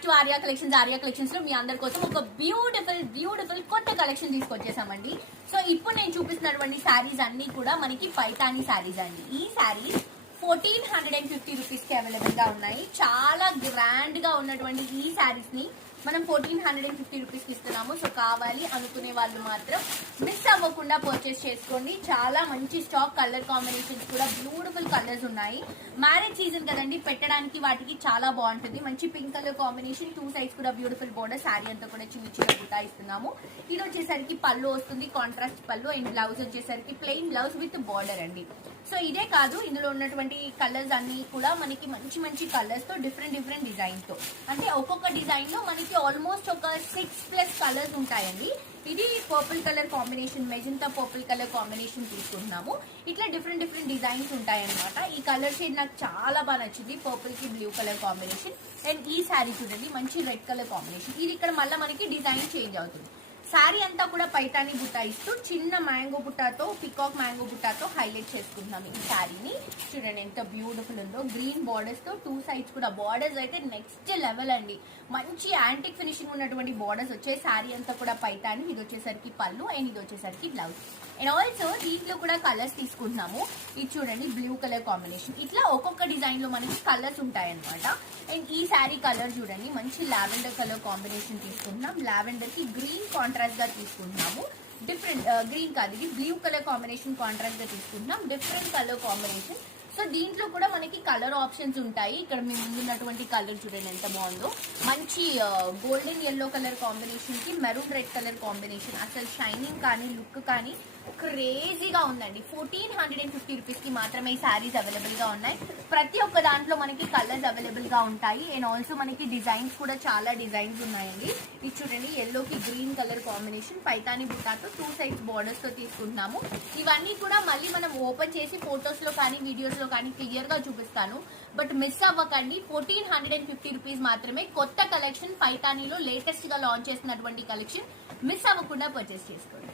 Back to Arya collections. Arya collections లో మీ అందరి కోసం ఒక బ్యూటిఫుల్ కొత్త కలెక్షన్ తీసుకొచ్చేసామండి. సో ఇప్పుడు నేను చూపిస్తున్నటువంటి శారీస్ అన్ని కూడా మనకి పైతాని శారీస్ అండి. ఈ శారీస్ 1450 రూపీస్ కి అవైలబుల్ గా ఉన్నాయి. చాలా గ్రాండ్ గా ఉన్నటువంటి ఈ శారీస్ ని మనం 1450 రూపీస్ కి ఇస్తున్నాము. సో కావాలి అనుకునే వాళ్ళు మాత్రం మిస్ అవ్వకుండా పర్చేస్ చేసుకోండి. చాలా మంచి స్టాక్, కలర్ కాంబినేషన్స్ కూడా బ్యూటిఫుల్ కలర్స్ ఉన్నాయి. మ్యారేజ్ సీజన్ కదండి, పెట్టడానికి వాటికి చాలా బాగుంటుంది. మంచి పింక్ కలర్ కాంబినేషన్, 2 సైడ్స్ కూడా బ్యూటిఫుల్ బోర్డర్. శారీ అంతా కూడా చిన్న బుట్ట ఇస్తున్నాము. ఇది వచ్చేసరికి పళ్ళు వస్తుంది, కాంట్రాస్ట్ పళ్ళు. అండ్ బ్లౌజ్ వచ్చేసరికి ప్లెయిన్ బ్లౌజ్ విత్ బార్డర్ అండి. సో ఇదే కాదు, ఇందులో ఉన్నటువంటి కలర్స్ అన్ని కూడా మనకి మంచి కలర్స్ తో డిఫరెంట్ డిజైన్ తో, అంటే ఒక్కొక్క డిజైన్ లో మనకి ఆల్మోస్ట్ ఒక 6+ కలర్స్ ఉంటాయండి. ఇది purple colour combination, magenta purple colour combination తీసుకుంటున్నాము. ఇట్లా డిఫరెంట్ డిజైన్స్ ఉంటాయి అనమాట. ఈ కలర్ షేడ్ నాకు చాలా బాగా నచ్చింది, పర్పుల్ కి బ్లూ కలర్ కాంబినేషన్. అండ్ ఈ శారీ చూడండి, మంచి రెడ్ కలర్ కాంబినేషన్. ఇది ఇక్కడ మళ్ళీ మనకి డిజైన్ చేంజ్ అవుతుంది. శారీ అంతా కూడా పైతాని బుట్ట ఇస్తూ చిన్న మ్యాంగో బుట్టతో, పికాక్ మ్యాంగో బుట్టతో హైలైట్ చేసుకుంటున్నాం ఈ శారీని. చూడండి ఎంత బ్యూటిఫుల్ ఉందో. గ్రీన్ బార్డర్స్ తో 2 సైడ్స్ కూడా బార్డర్స్ అయితే నెక్స్ట్ లెవెల్ అండి. మంచి యాంటిక్ ఫినిషింగ్ ఉన్నటువంటి బార్డర్స్ వచ్చే శారీ అంతా కూడా పైతాని. ఇది వచ్చేసరికి పళ్ళు అండ్ ఇది వచ్చేసరికి బ్లౌజ్. అండ్ ఆల్సో దీంట్లో కూడా కలర్స్ తీసుకుంటున్నాము. ఇది చూడండి బ్లూ కలర్ కాంబినేషన్. ఇట్లా ఒక్కొక్క డిజైన్ లో మనకి కలర్స్ ఉంటాయి అనమాట. అండ్ ఈ శారీ కలర్ చూడండి, మంచి లావెండర్ కలర్ కాంబినేషన్ తీసుకుంటున్నాం. లావెండర్ కి గ్రీన్ కాంట్రాస్ట్ గా తీసుకుంటున్నాము. డిఫరెంట్ గ్రీన్ కాదు, ఇది బ్లూ కలర్ కాంబినేషన్ కాంట్రాస్ట్ గా తీసుకుంటున్నాం. Different colour combination. సో దీంట్లో కూడా మనకి కలర్ ఆప్షన్స్ ఉంటాయి. ఇక్కడ మీ ముందున్నటువంటి కలర్ చూడండి ఎంత బాగుందో. మంచి గోల్డెన్ ఎల్లో కలర్ కాంబినేషన్ కి మెరూన్ రెడ్ కలర్ కాంబినేషన్. అసలు షైనింగ్ కానీ లుక్ కానీ క్రేజీగా ఉందండి. 1450 రూపీస్ కి మాత్రమే ఈ శారీస్ అవైలబుల్ గా ఉన్నాయి. ప్రతి ఒక్క దాంట్లో మనకి కలర్స్ అవైలబుల్ గా ఉంటాయి. అండ్ ఆల్సో మనకి డిజైన్స్ కూడా చాలా డిజైన్స్ ఉన్నాయండి. ఇది చూడండి ఎల్లోకి గ్రీన్ కలర్ కాంబినేషన్, పైతాని బుట్టాతో 2 సైడ్స్ బార్డర్స్ తో తీసుకుంటున్నాము. ఇవన్నీ కూడా మళ్ళీ మనం ఓపెన్ చేసి ఫొటోస్ లో కానీ వీడియోస్ లో కానీ క్లియర్ గా చూపిస్తాను. బట్ మిస్ అవ్వకండి, 1450 రూపీస్ మాత్రమే. కొత్త కలెక్షన్ పైతానీలో లేటెస్ట్ గా లాంచ్ చేసినటువంటి కలెక్షన్. మిస్ అవ్వకుండా పర్చేస్ చేసుకోండి.